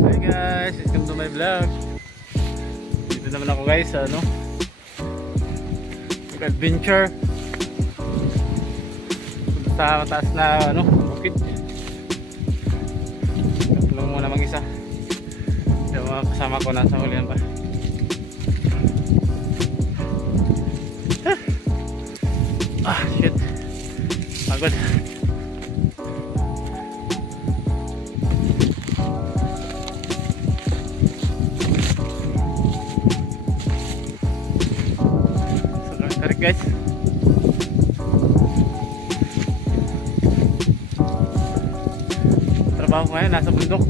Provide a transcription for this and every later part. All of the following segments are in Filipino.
Hi guys, welcome to my vlog. Dito naman ako guys sa adventure sa mataas na bukid. Tulong muna mag-isa. Yung mga kasama ko nasa hulihan pa. Shit. Pagod. Tarik guys. Trabaho ko ngayon nasa bundok.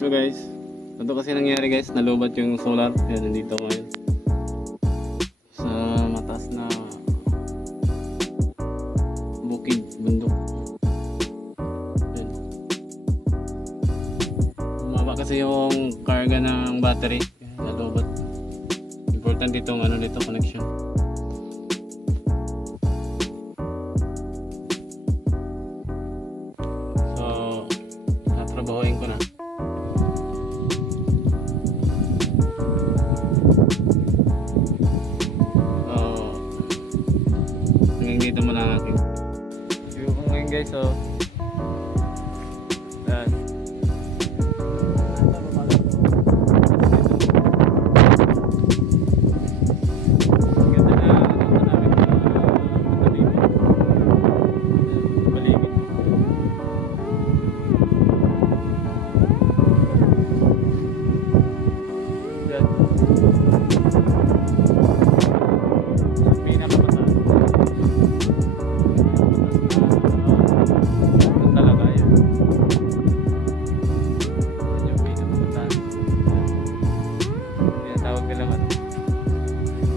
So guys, ito kasi nangyari guys, nalubat yung solar. Kaya nandito ngayon sa mataas na bukid, bundok. Bumaba kasi yung karga ng battery, kaya nalubat. Important itong nito connection. So tatrabahoin ko na. Dito mo lang akin view ko ngayon guys. So yan. Ganda na namin paligid. Yan.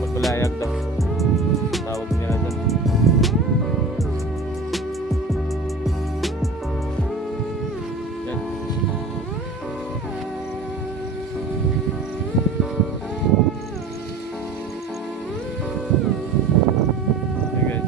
Magkulayag daw tawag nila doon. Yan. Okay guys,